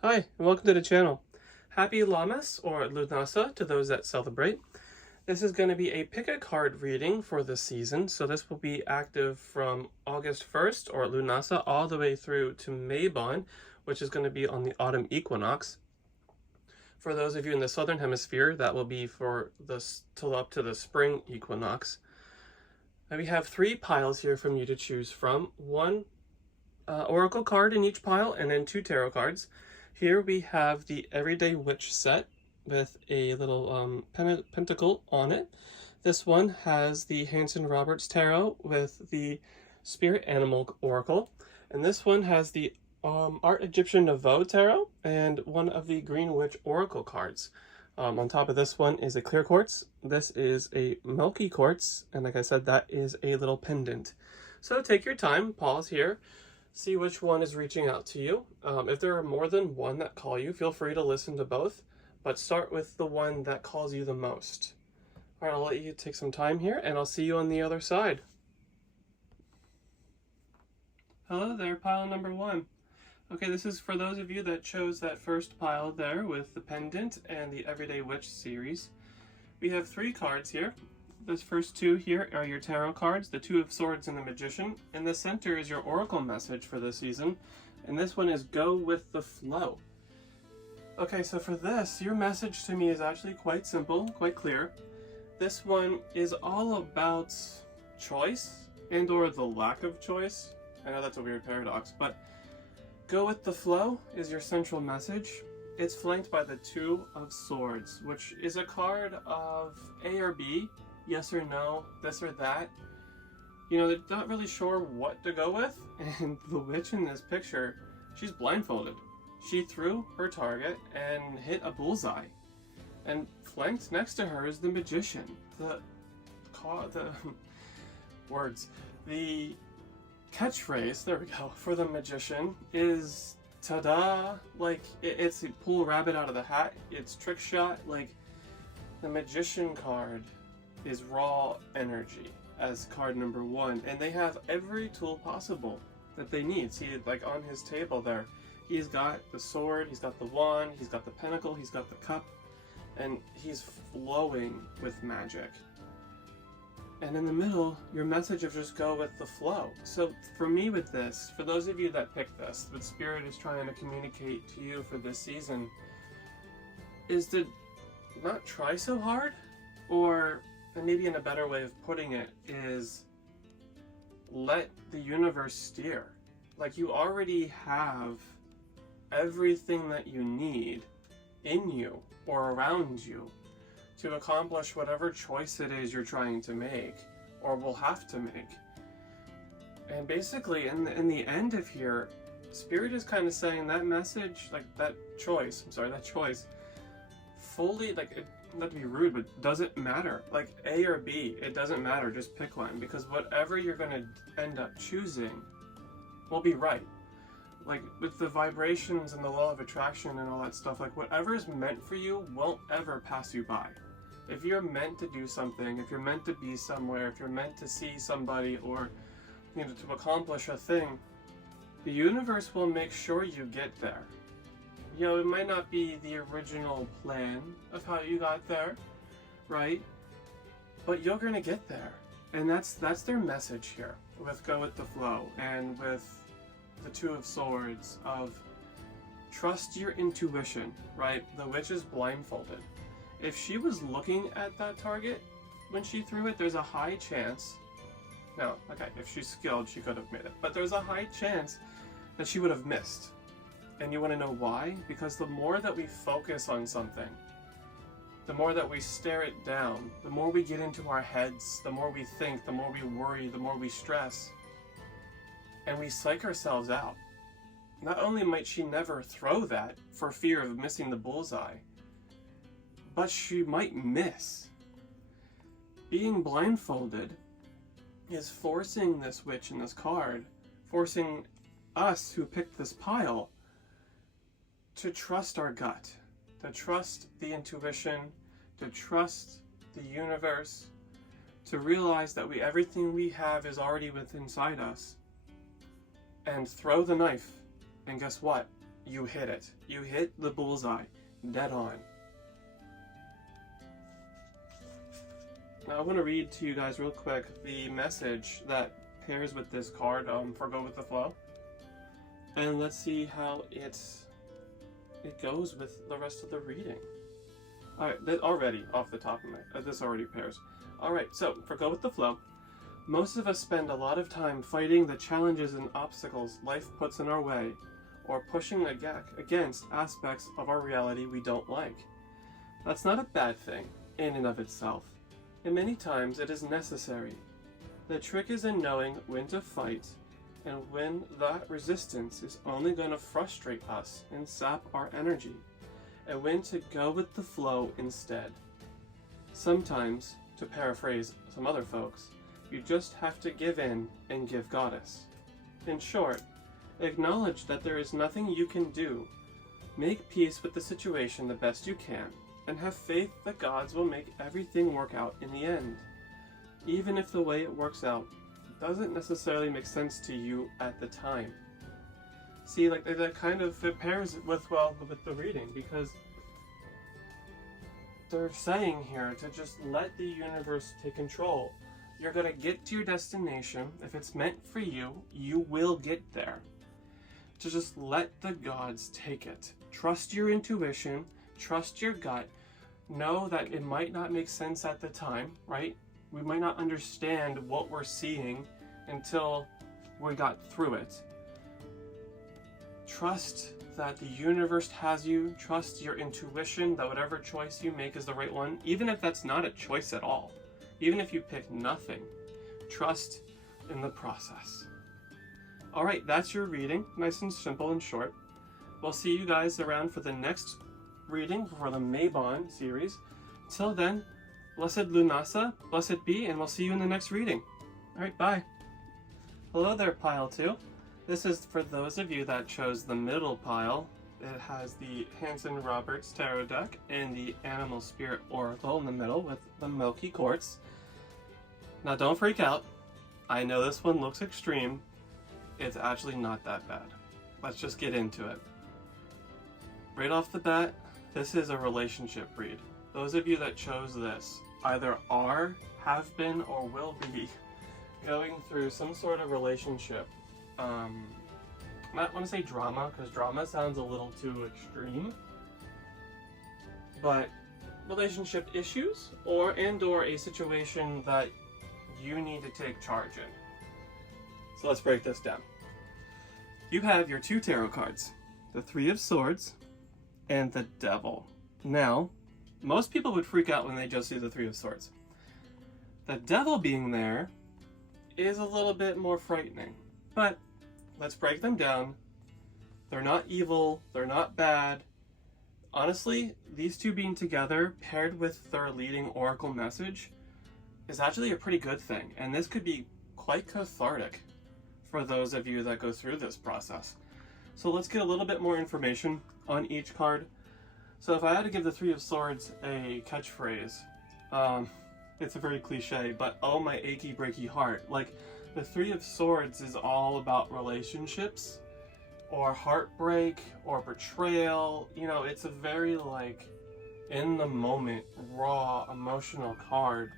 Hi, and welcome to the channel. Happy Lammas, or Lughnasadh, to those that celebrate. This is going to be a pick-a-card reading for the season, so this will be active from August 1st, or Lughnasadh, all the way through to Mabon, which is going to be on the autumn equinox. For those of you in the southern hemisphere, that will be for till up to the spring equinox. Now we have 3 piles here from you to choose from. One oracle card in each pile, and then 2 tarot cards. Here we have the Everyday Witch set with a little pentacle on it. This one has the Hanson Roberts Tarot with the Spirit Animal Oracle. And this one has the Art Egyptian Nouveau Tarot and one of the Green Witch Oracle cards. On top of this one is a clear quartz. This is a milky quartz. And like I said, that is a little pendant. So take your time, pause here. See which one is reaching out to you. If there are more than one that call you, feel free to listen to both, but start with the one that calls you the most. All right, I'll let you take some time here, and I'll see you on the other side. Hello there, pile number 1. Okay, this is for those of you that chose that first pile there with the pendant and the Everyday Witch series. We have 3 cards here. Those first 2 here are your tarot cards, the Two of Swords and the Magician. In the center is your oracle message for this season, and this one is go with the flow. Okay, so for this, your message to me is actually quite simple, quite clear. This one is all about choice and or the lack of choice. I know that's a weird paradox, but go with the flow is your central message. It's flanked by the Two of Swords, which is a card of A or B, yes or no, this or that. You know, they're not really sure what to go with, and the witch in this picture, she's blindfolded. She threw her target and hit a bullseye. And flanked next to her is the Magician. The catchphrase, there we go, for the Magician is ta-da, like it's pull a rabbit out of the hat, it's trick shot. Like the Magician card is raw energy as card number 1, and they have every tool possible that they need. See, like on his table there, he's got the sword, he's got the wand, he's got the pentacle, he's got the cup, and he's flowing with magic. And in the middle, your message of just go with the flow. So for me with this, for those of you that picked this, what Spirit is trying to communicate to you for this season is to not try so hard, or and maybe in a better way of putting it is let the universe steer. Like you already have everything that you need in you or around you to accomplish whatever choice it is you're trying to make or will have to make. And basically in the end of here, Spirit is kind of saying that message, like that choice, fully, like, it, not to be rude, but doesn't matter. Like A or B, it doesn't matter, just pick one, because whatever you're going to end up choosing will be right. Like with the vibrations and the law of attraction and all that stuff, like whatever is meant for you won't ever pass you by. If you're meant to do something, if you're meant to be somewhere, if you're meant to see somebody or, you know, to accomplish a thing, the universe will make sure you get there. You know, it might not be the original plan of how you got there, right? But you're gonna get there. And that's their message here with Go With The Flow and with the Two of Swords of trust your intuition, right? The witch is blindfolded. If she was looking at that target when she threw it, there's a high chance, no, okay, if she's skilled, she could have made it, but there's a high chance that she would have missed. And you want to know why? Because the more that we focus on something, the more that we stare it down, the more we get into our heads, the more we think, the more we worry, the more we stress, and we psych ourselves out. Not only might she never throw that for fear of missing the bullseye, but she might miss. Being blindfolded is forcing this witch in this card, forcing us who picked this pile to trust our gut, to trust the intuition, to trust the universe, to realize that everything we have is already within inside us, and throw the knife, and guess what? you hit it. You hit the bullseye, dead on. Now I want to read to you guys real quick the message that pairs with this card for Go With The Flow. And let's see how it goes with the rest of the reading. Alright, already off the top of my, this already pairs. Alright, so for Go With The Flow, most of us spend a lot of time fighting the challenges and obstacles life puts in our way, or pushing against aspects of our reality we don't like. That's not a bad thing in and of itself, and many times it is necessary. The trick is in knowing when to fight, and when that resistance is only going to frustrate us and sap our energy, and when to go with the flow instead. Sometimes, to paraphrase some other folks, you just have to give in and give goddess. In short, acknowledge that there is nothing you can do. Make peace with the situation the best you can, and have faith that gods will make everything work out in the end, even if the way it works out doesn't necessarily make sense to you at the time. See, like that kind of it pairs with the reading, because they're saying here to just let the universe take control. You're gonna get to your destination. If it's meant for you, you will get there. To just let the gods take it. Trust your intuition, trust your gut. Know that it might not make sense at the time, right? We might not understand what we're seeing until we got through it. Trust that the universe has you. Trust your intuition that whatever choice you make is the right one, even if that's not a choice at all. Even if you pick nothing. Trust in the process. Alright, that's your reading. Nice and simple and short. We'll see you guys around for the next reading for the Mabon series. Till then, blessed Lughnasadh, blessed be, and we'll see you in the next reading. Alright, bye. Hello there, pile 2. This is for those of you that chose the middle pile. It has the Hanson Roberts Tarot deck and the Animal Spirit Oracle in the middle with the Milky Quartz. Now don't freak out. I know this one looks extreme. It's actually not that bad. Let's just get into it. Right off the bat, this is a relationship read. Those of you that chose this either are, have been, or will be going through some sort of relationship. I don't want to say drama, because drama sounds a little too extreme. But relationship issues, or a situation that you need to take charge in. So let's break this down. You have your 2 tarot cards, the 3 of Swords and the Devil. Now, most people would freak out when they just see the 3 of Swords. The Devil being there is a little bit more frightening, but let's break them down. They're not evil, they're not bad. Honestly, these two being together, paired with their leading oracle message, is actually a pretty good thing, and this could be quite cathartic for those of you that go through this process. So let's get a little bit more information on each card. So if I had to give the 3 of Swords a catchphrase, it's a very cliche, but oh my achy breaky heart. Like, the 3 of Swords is all about relationships, or heartbreak, or betrayal. You know, it's a very, like, in the moment, raw, emotional card.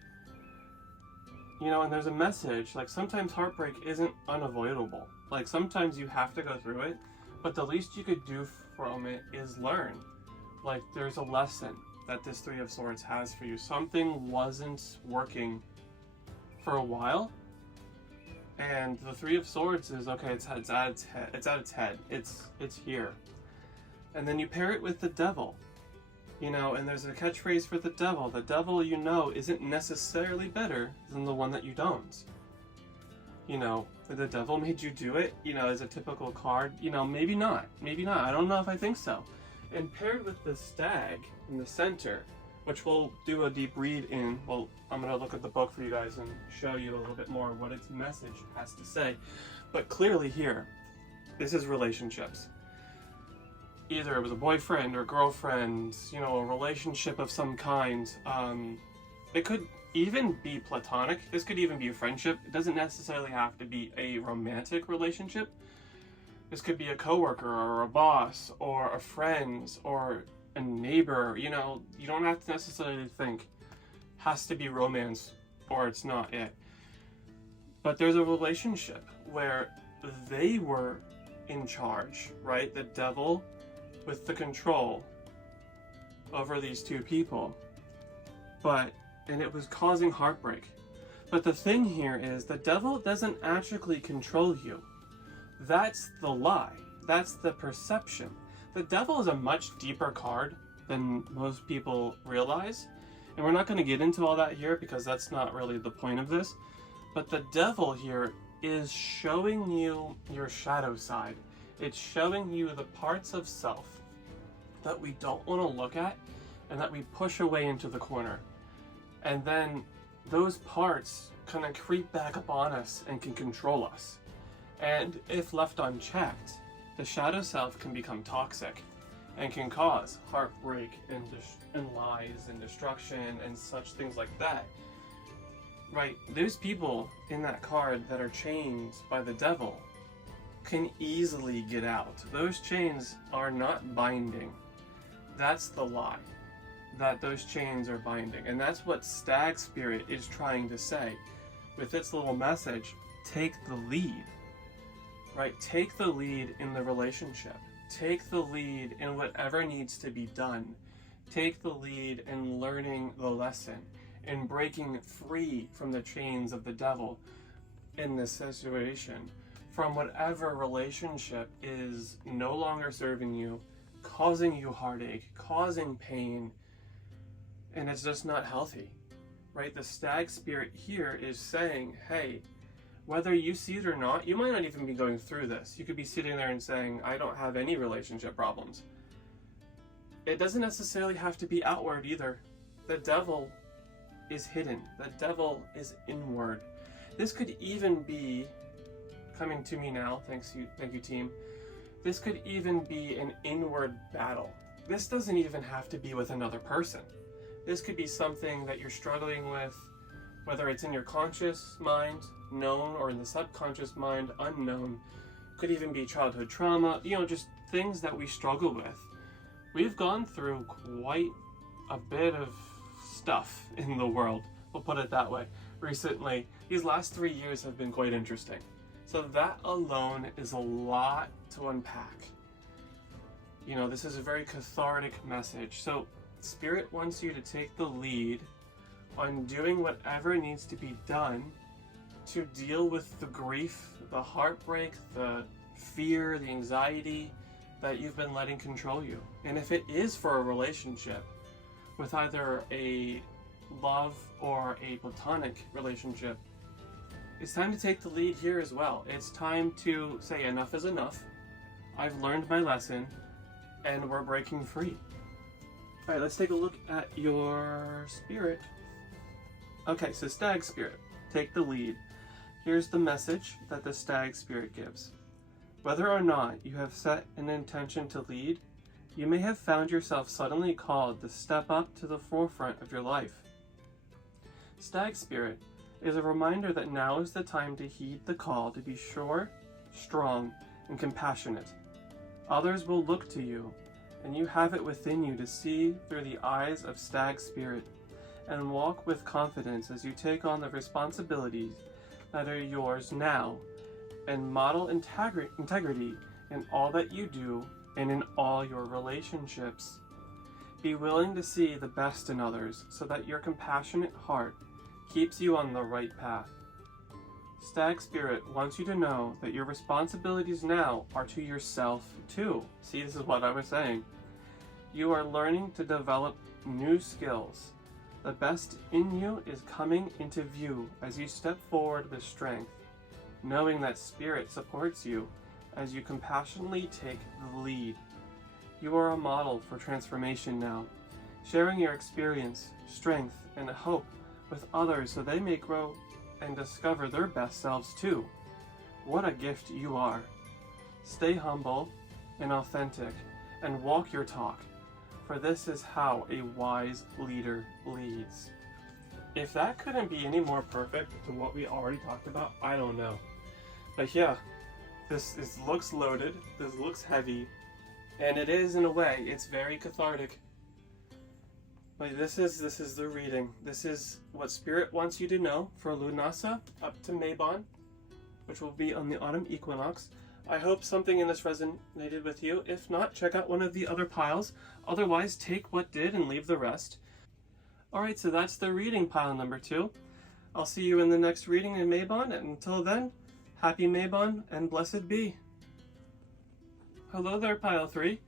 You know, and there's a message, like, sometimes heartbreak isn't unavoidable. Like, sometimes you have to go through it, but the least you could do from it is learn. Like, there's a lesson that this 3 of Swords has for you. Something wasn't working for a while, and the 3 of Swords is, okay, it's at its head. It's here. And then you pair it with the Devil. You know, and there's a catchphrase for the Devil. The Devil, you know, isn't necessarily better than the one that you don't. You know, the Devil made you do it, you know, as a typical card. You know, maybe not. Maybe not. I don't know if I think so. And paired with the Stag in the center, which we'll do a deep read in. Well, I'm going to look at the book for you guys and show you a little bit more what its message has to say. But clearly here, this is relationships. Either it was a boyfriend or girlfriend, you know, a relationship of some kind. It could even be platonic. This could even be a friendship. It doesn't necessarily have to be a romantic relationship. This could be a coworker or a boss or a friend or a neighbor. You don't have to necessarily think has to be romance or it's not it. But there's a relationship where they were in charge, right? The devil with the control over these two people. And it was causing heartbreak. But the thing here is the devil doesn't actually control you. That's the lie. That's the perception. The devil is a much deeper card than most people realize. And we're not going to get into all that here because that's not really the point of this. But the devil here is showing you your shadow side. It's showing you the parts of self that we don't want to look at and that we push away into the corner. And then those parts kind of creep back up on us and can control us. And if left unchecked, the shadow self can become toxic and can cause heartbreak and lies and destruction and such things like that. Right, those people in that card that are chained by the devil can easily get out. Those chains are not binding. That's the lie, that those chains are binding. And that's what Stag Spirit is trying to say with its little message. Take the lead, right? Take the lead in the relationship. Take the lead in whatever needs to be done. Take the lead in learning the lesson, in breaking free from the chains of the devil in this situation, from whatever relationship is no longer serving you, causing you heartache, causing pain, and it's just not healthy, right? The Stag Spirit here is saying, hey, whether you see it or not, you might not even be going through this. You could be sitting there and saying, I don't have any relationship problems. It doesn't necessarily have to be outward either. The devil is hidden. The devil is inward. This could even be, coming to me now, thank you team, this could even be an inward battle. This doesn't even have to be with another person. This could be something that you're struggling with, whether it's in your conscious mind, known, or in the subconscious mind, unknown. Could even be childhood trauma, just things that we struggle with. We've gone through quite a bit of stuff in the world, we'll put it that way, recently. These last 3 years have been quite interesting. So that alone is a lot to unpack. This is a very cathartic message. So Spirit wants you to take the lead on doing whatever needs to be done to deal with the grief, the heartbreak, the fear, the anxiety that you've been letting control you. And if it is for a relationship, with either a love or a platonic relationship, it's time to take the lead here as well. It's time to say enough is enough. I've learned my lesson and we're breaking free. All right, let's take a look at your spirit. Okay, so Stag Spirit, take the lead. Here's the message that the Stag Spirit gives. Whether or not you have set an intention to lead, you may have found yourself suddenly called to step up to the forefront of your life. Stag Spirit is a reminder that now is the time to heed the call to be sure, strong, and compassionate. Others will look to you, and you have it within you to see through the eyes of Stag Spirit and walk with confidence as you take on the responsibilities that are yours now and model integrity in all that you do and in all your relationships. Be willing to see the best in others so that your compassionate heart keeps you on the right path. Stag Spirit wants you to know that your responsibilities now are to yourself too. See, this is what I was saying. You are learning to develop new skills. The best in you is coming into view as you step forward with strength, knowing that Spirit supports you as you compassionately take the lead. You are a model for transformation now, sharing your experience, strength, and hope with others so they may grow and discover their best selves too. What a gift you are. Stay humble and authentic and walk your talk, for this is how a wise leader leads. If that couldn't be any more perfect to what we already talked about, I don't know. But yeah, looks loaded, this looks heavy, and it is in a way. It's very cathartic. But this is the reading. This is what Spirit wants you to know for Lughnasadh up to Mabon, which will be on the autumn equinox. I hope something in this resonated with you. If not, check out one of the other piles. Otherwise, take what did and leave the rest. Alright, so that's the reading pile number 2. I'll see you in the next reading in Mabon, and until then, happy Mabon and blessed be. Hello there, pile 3.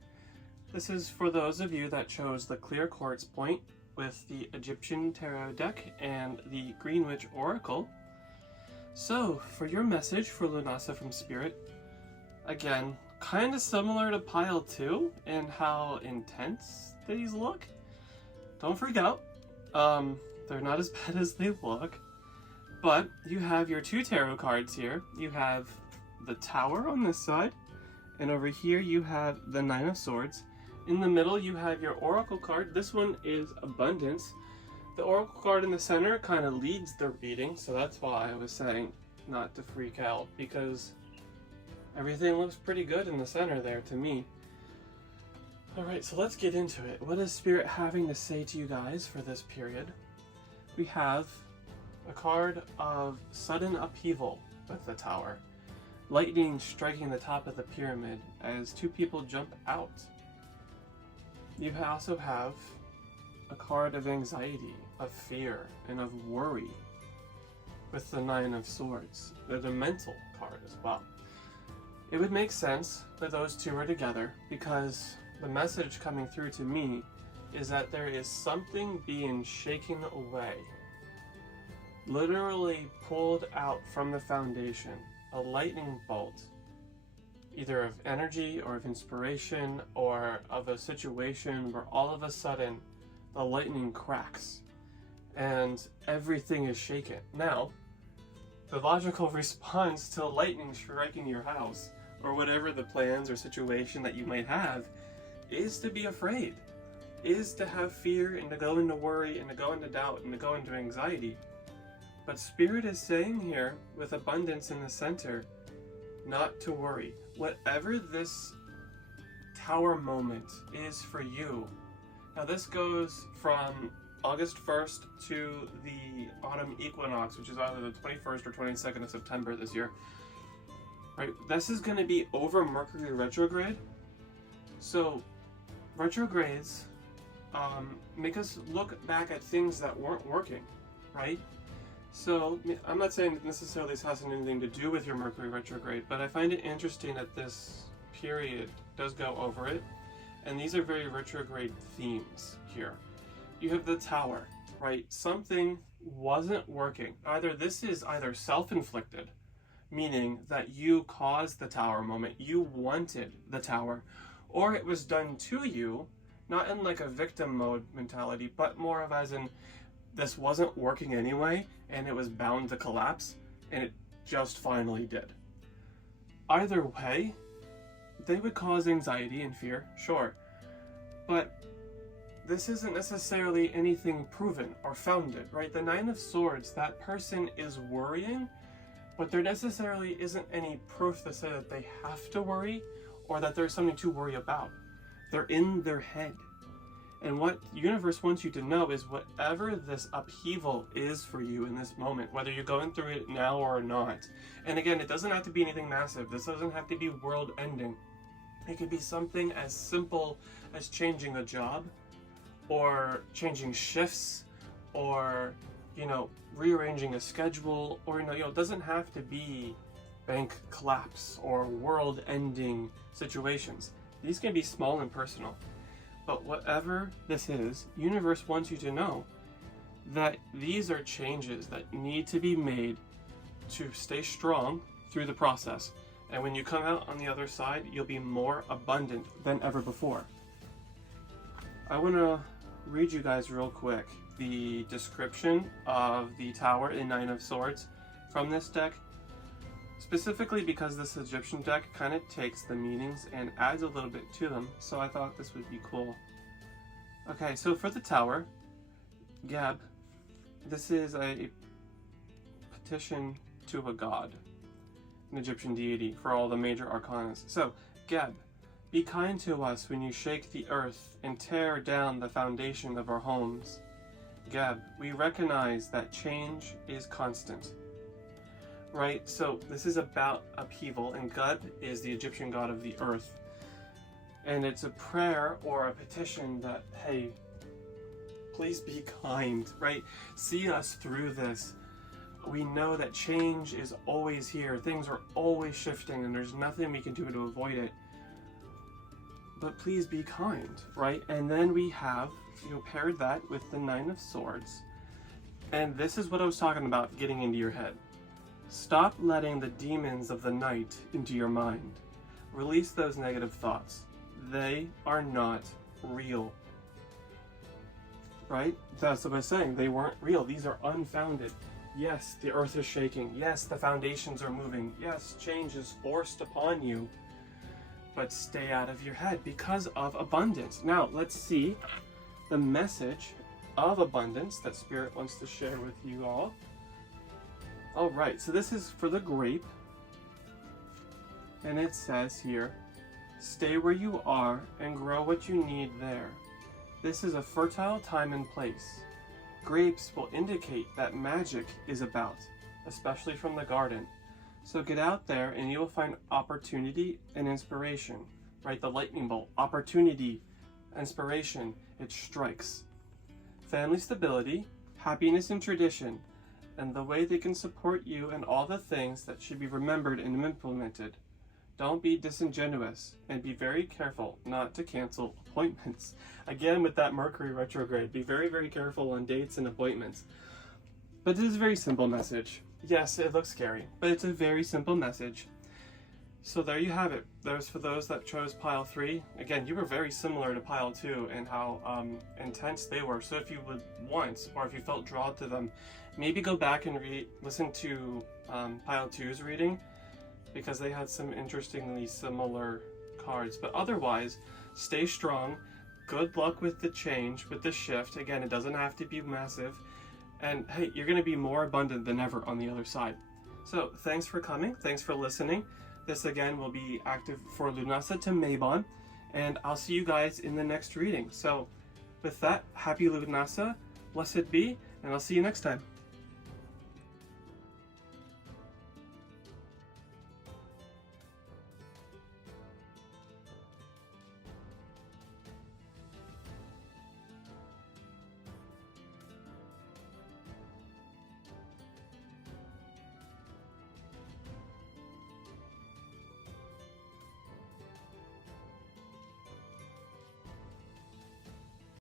This is for those of you that chose the Clear Quartz Point with the Egyptian Tarot deck and the Green Witch Oracle. So, for your message for Lughnasadh from Spirit, again, kind of similar to pile 2 in how intense these look. Don't freak out. They're not as bad as they look. But you have your 2 tarot cards here. You have the Tower on this side, and over here you have the 9 of Swords. In the middle you have your Oracle card. This one is Abundance. The Oracle card in the center kind of leads the reading, so that's why I was saying not to freak out, because everything looks pretty good in the center there to me. Alright, so let's get into it. What is Spirit having to say to you guys for this period? We have a card of sudden upheaval with the Tower. Lightning striking the top of the pyramid as 2 people jump out. You also have a card of anxiety, of fear, and of worry with the 9 of Swords. There's a mental card as well. It would make sense that those 2 are together because the message coming through to me is that there is something being shaken away, literally pulled out from the foundation, a lightning bolt, either of energy or of inspiration or of a situation where all of a sudden the lightning cracks and everything is shaken. Now, the logical response to lightning striking your house or whatever the plans or situation that you might have is to be afraid, is to have fear and to go into worry and to go into doubt and to go into anxiety. But Spirit is saying here, with Abundance in the center, not to worry. Whatever this Tower moment is for you. Now this goes from August 1st to the autumn equinox, which is either the 21st or 22nd of September this year. Right, this is going to be over Mercury retrograde. So retrogrades make us look back at things that weren't working, right? So I'm not saying necessarily this has anything to do with your Mercury retrograde, but I find it interesting that this period does go over it, and these are very retrograde themes here. You have the Tower, right? Something wasn't working. This is either self-inflicted, meaning that you caused the Tower moment, you wanted the Tower, or it was done to you, not in like a victim mode mentality, but more of as in this wasn't working anyway and it was bound to collapse, and it just finally did. Either way, they would cause anxiety and fear, sure, but this isn't necessarily anything proven or founded, right? The 9 of Swords, that person is worrying, but there necessarily isn't any proof to say that they have to worry or that there's something to worry about. They're in their head. And what the universe wants you to know is whatever this upheaval is for you in this moment, whether you're going through it now or not. And again, it doesn't have to be anything massive. This doesn't have to be world ending. It could be something as simple as changing a job, or changing shifts, or, rearranging a schedule, or, it doesn't have to be bank collapse or world ending situations. These can be small and personal. But whatever this is, universe wants you to know that these are changes that need to be made to stay strong through the process. And when you come out on the other side, you'll be more abundant than ever before. I want to read you guys real quick the description of the Tower in 9 of Swords from this deck, specifically because this Egyptian deck kind of takes the meanings and adds a little bit to them, so I thought this would be cool. Okay, so for the Tower, Geb, this is a petition to a god. an Egyptian deity for all the major arcanas. So, Geb, be kind to us when you shake the earth and tear down the foundation of our homes. Geb, we recognize that change is constant. Right? So this is about upheaval, and Geb is the Egyptian god of the earth. And it's a prayer or a petition that, hey, please be kind, right? See us through this. We know that change is always here. Things are always shifting, and there's nothing we can do to avoid it. But please be kind, right? And then we have, paired that with the Nine of Swords. And this is what I was talking about, getting into your head. Stop letting the demons of the night into your mind. Release those negative thoughts. They are not real. Right? That's what I was saying. They weren't real. These are unfounded. Yes, the earth is shaking. Yes, the foundations are moving. Yes, change is forced upon you. But stay out of your head because of abundance. Now, let's see the message of abundance that Spirit wants to share with you all. All right, so this is for the grape. And it says here, stay where you are and grow what you need there. This is a fertile time and place. Grapes will indicate that magic is about, especially from the garden. So get out there and you will find opportunity and inspiration, right? The lightning bolt, opportunity, inspiration, it strikes. Family stability, happiness and tradition, and the way they can support you and all the things that should be remembered and implemented. Don't be disingenuous and be very careful not to cancel appointments. Again, with that Mercury retrograde, be very, very careful on dates and appointments. But it is a very simple message. Yes, it looks scary, but it's a very simple message. So there you have it. There's for those that chose pile 3. Again, you were very similar to pile 2 and how intense they were. So if you would want, or if you felt drawn to them, maybe go back and listen to pile 2's reading, because they had some interestingly similar cards. But otherwise, stay strong. Good luck with the change, with the shift. Again, it doesn't have to be massive. And hey, you're going to be more abundant than ever on the other side. So thanks for coming. Thanks for listening. This again will be active for Lughnasadh to Mabon. And I'll see you guys in the next reading. So with that, happy Lughnasadh, blessed be, and I'll see you next time.